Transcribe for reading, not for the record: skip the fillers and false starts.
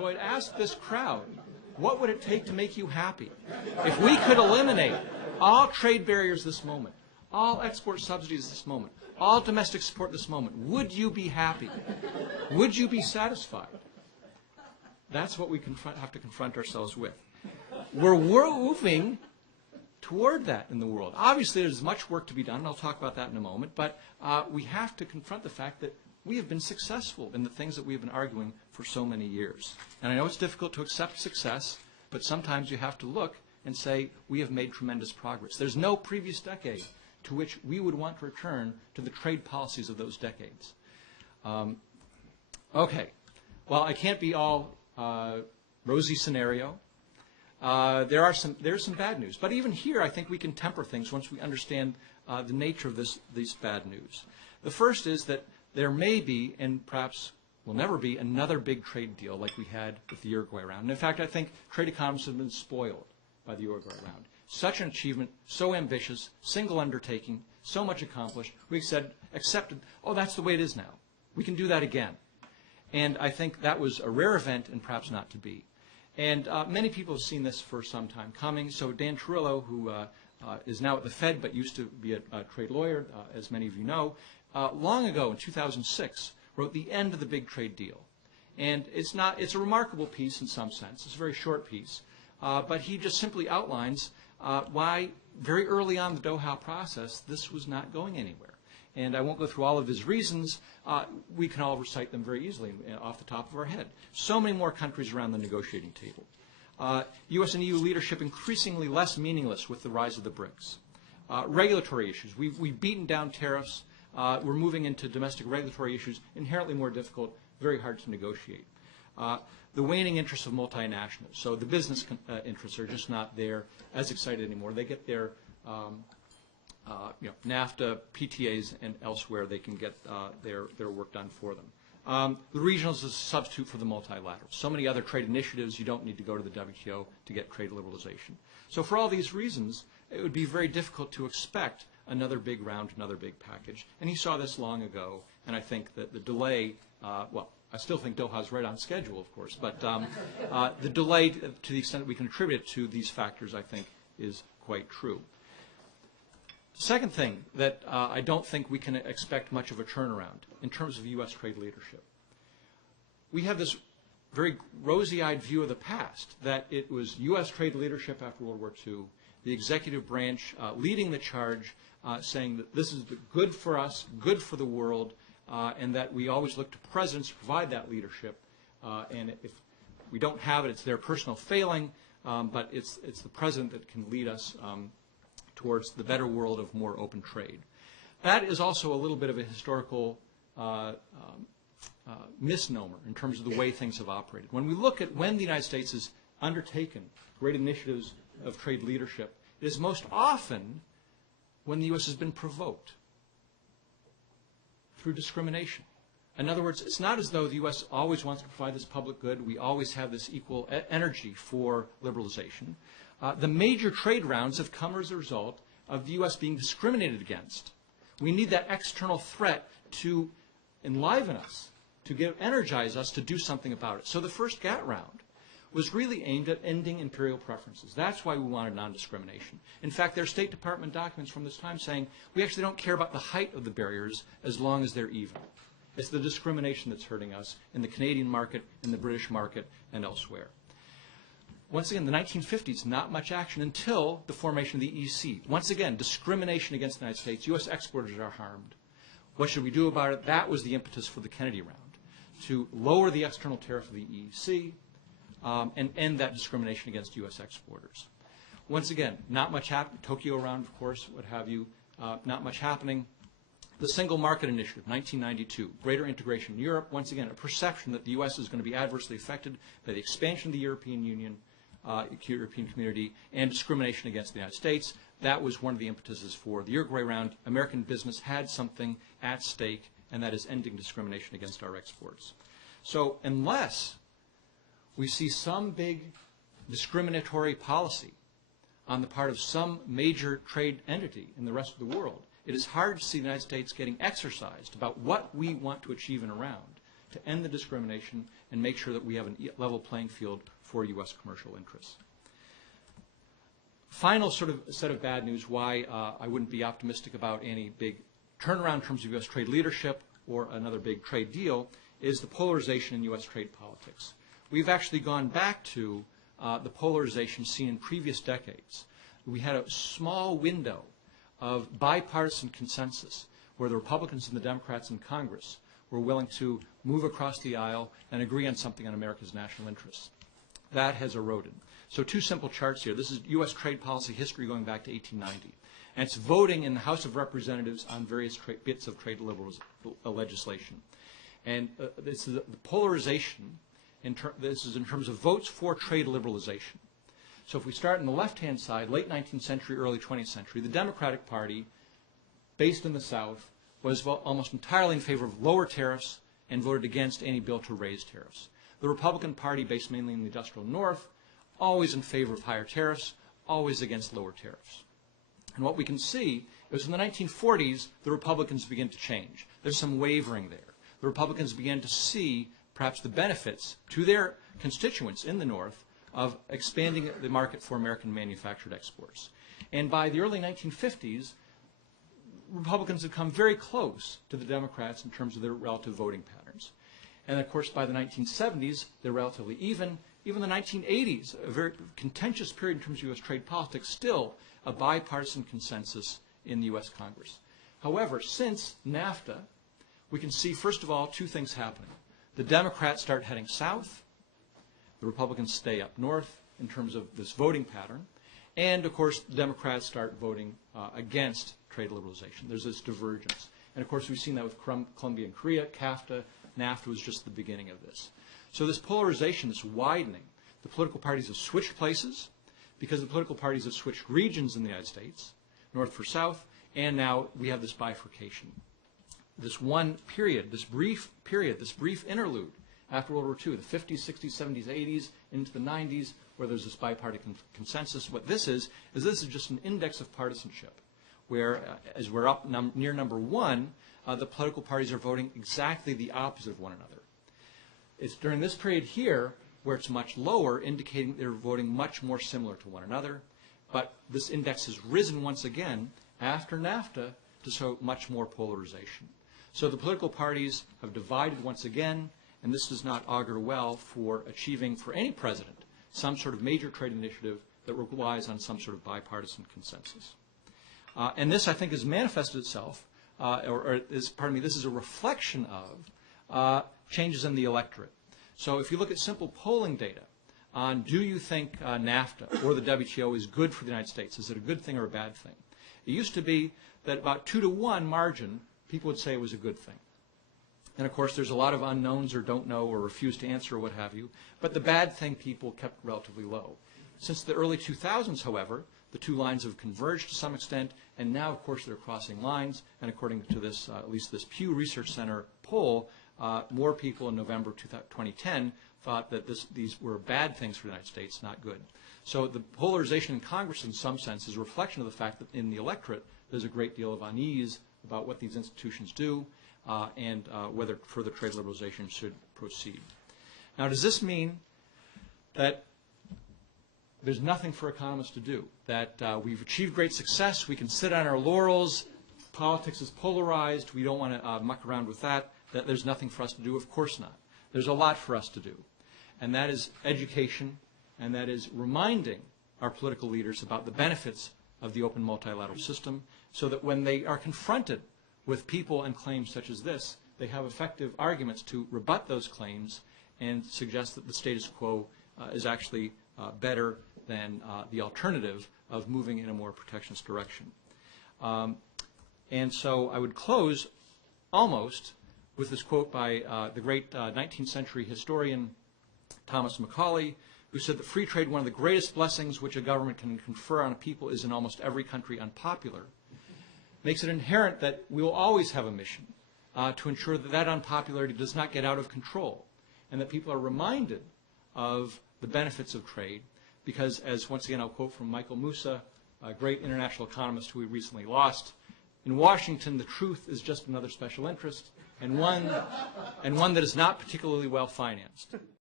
So I'd ask this crowd, what would it take to make you happy? If we could eliminate all trade barriers this moment, all export subsidies this moment, all domestic support this moment, would you be happy? Would you be satisfied? That's what we have to confront ourselves with. We're moving toward that in the world. Obviously, there's much work to be done, and I'll talk about that in a moment, but we have to confront the fact that we have been successful in the things that we've been arguing for so many years. And I know it's difficult to accept success, but sometimes you have to look and say, we have made tremendous progress. There's no previous decade to which we would want to return to the trade policies of those decades. Okay, well, I can't be all rosy scenario. There's some bad news. But even here, I think we can temper things once we understand the nature of this bad news. The first is that there may be, and perhaps will never be, another big trade deal like we had with the Uruguay round. And in fact, I think trade economists have been spoiled by the Uruguay round. Such an achievement, so ambitious, single undertaking, so much accomplished. We accepted, oh, that's the way it is now. We can do that again. And I think that was a rare event and perhaps not to be. And many people have seen this for some time coming. So Dan Tarullo, who is now at the Fed but used to be a trade lawyer, as many of you know, long ago in 2006 wrote The End of the Big Trade Deal. And it's a remarkable piece in some sense. It's a very short piece. But he just simply outlines why very early on in the Doha process this was not going anywhere. And I won't go through all of his reasons. We can all recite them very easily off the top of our head. So many more countries around the negotiating table. U.S. and EU leadership increasingly less meaningless with the rise of the BRICS. Regulatory issues. We've beaten down tariffs. We're moving into domestic regulatory issues, inherently more difficult, very hard to negotiate. The waning interests of multinationals. So the business interests are just not there as excited anymore. They get their NAFTA, PTAs, and elsewhere, they can get their work done for them. The regionals is a substitute for the multilateral. So many other trade initiatives, you don't need to go to the WTO to get trade liberalization. So for all these reasons, it would be very difficult to expect another big round, another big package. And he saw this long ago, and I think that the delay, well, I still think Doha's right on schedule, of course, but the delay, to the extent that we can attribute it to these factors, I think, is quite true. Second thing that I don't think we can expect much of a turnaround in terms of U.S. trade leadership. We have this very rosy-eyed view of the past, that it was U.S. trade leadership after World War II, the executive branch leading the charge, saying that this is good for us, good for the world, and that we always look to presidents to provide that leadership. And if we don't have it, it's their personal failing, but it's the president that can lead us towards the better world of more open trade. That is also a little bit of a historical misnomer in terms of the way things have operated. When we look at when the United States has undertaken great initiatives of trade leadership, it is most often when the U.S. has been provoked through discrimination. In other words, it's not as though the U.S. always wants to provide this public good. We always have this equal energy for liberalization. The major trade rounds have come as a result of the U.S. being discriminated against. We need that external threat to enliven us, to energize us to do something about it. So the first GATT round was really aimed at ending imperial preferences. That's why we wanted non-discrimination. In fact, there are State Department documents from this time saying we actually don't care about the height of the barriers as long as they're even. It's the discrimination that's hurting us in the Canadian market, in the British market, and elsewhere. Once again, the 1950s, not much action until the formation of the EC. Once again, discrimination against the United States. U.S. exporters are harmed. What should we do about it? That was the impetus for the Kennedy round, to lower the external tariff of the EEC and end that discrimination against U.S. exporters. Once again, not much happening. Tokyo round, of course, what have you, not much happening. The Single Market Initiative, 1992, greater integration in Europe. Once again, a perception that the U.S. is going to be adversely affected by the expansion of the European Union, European community, and discrimination against the United States. That was one of the impetuses for the Uruguay round. American business had something at stake, and that is ending discrimination against our exports. So unless we see some big discriminatory policy on the part of some major trade entity in the rest of the world, it is hard to see the United States getting exercised about what we want to achieve in a round to end the discrimination and make sure that we have a level playing field for U.S. commercial interests. Final sort of set of bad news why I wouldn't be optimistic about any big turnaround in terms of U.S. trade leadership or another big trade deal is the polarization in U.S. trade politics. We've actually gone back to the polarization seen in previous decades. We had a small window of bipartisan consensus where the Republicans and the Democrats in Congress were willing to move across the aisle and agree on something on America's national interests. That has eroded. So two simple charts here. This is U.S. trade policy history going back to 1890. And it's voting in the House of Representatives on various bits of trade legislation. And this is the polarization. This is in terms of votes for trade liberalization. So if we start on the left-hand side, late 19th century, early 20th century, the Democratic Party, based in the South, was almost entirely in favor of lower tariffs and voted against any bill to raise tariffs. The Republican Party, based mainly in the industrial North, always in favor of higher tariffs, always against lower tariffs. And what we can see is in the 1940s, the Republicans begin to change. There's some wavering there. The Republicans began to see perhaps the benefits to their constituents in the North of expanding the market for American manufactured exports. And by the early 1950s, Republicans had come very close to the Democrats in terms of their relative voting patterns. And of course, by the 1970s, they're relatively even. Even the 1980s, a very contentious period in terms of U.S. trade politics, still a bipartisan consensus in the U.S. Congress. However, since NAFTA, we can see, first of all, two things happening. The Democrats start heading south. The Republicans stay up north in terms of this voting pattern. And, of course, the Democrats start voting against trade liberalization. There's this divergence. And, of course, we've seen that with Colombia and Korea, CAFTA. NAFTA was just the beginning of this. So this polarization, this widening, the political parties have switched places because the political parties have switched regions in the United States, north for south, and now we have this bifurcation. This one period, this brief interlude after World War II, the 50s, 60s, 70s, 80s, into the 90s, where there's this bipartisan consensus. What this is this is just an index of partisanship, where as we're up near number one, the political parties are voting exactly the opposite of one another. It's during this period here where it's much lower, indicating they're voting much more similar to one another. But this index has risen once again after NAFTA to show much more polarization. So the political parties have divided once again, and this does not augur well for achieving, for any president, some sort of major trade initiative that relies on some sort of bipartisan consensus. And this, I think, has manifested itself, this is a reflection of changes in the electorate. So if you look at simple polling data on do you think NAFTA or the WTO is good for the United States, is it a good thing or a bad thing? It used to be that about 2-to-1 margin, people would say it was a good thing. And of course, there's a lot of unknowns or don't know or refuse to answer or what have you. But the bad thing people kept relatively low. Since the early 2000s, however, the two lines have converged to some extent, and now, of course, they're crossing lines. And according to this, at least this Pew Research Center poll, more people in November 2010 thought that these were bad things for the United States, not good. So the polarization in Congress, in some sense, is a reflection of the fact that in the electorate, there's a great deal of unease about what these institutions do and whether further trade liberalization should proceed. Now, does this mean that there's nothing for economists to do, that we've achieved great success, we can sit on our laurels, politics is polarized, we don't want to muck around with that there's nothing for us to do? Of course not. There's a lot for us to do. And that is education, and that is reminding our political leaders about the benefits of the open multilateral system so that when they are confronted with people and claims such as this, they have effective arguments to rebut those claims and suggest that the status quo is actually better than the alternative of moving in a more protectionist direction. And so I would close almost with this quote by the great 19th century historian Thomas Macaulay, who said that free trade, one of the greatest blessings which a government can confer on a people, is in almost every country unpopular. Makes it inherent that we will always have a mission to ensure that that unpopularity does not get out of control, and that people are reminded of the benefits of trade, because, as once again I'll quote from Michael Musa, a great international economist who we recently lost, in Washington, the truth is just another special interest. and one that is not particularly well financed.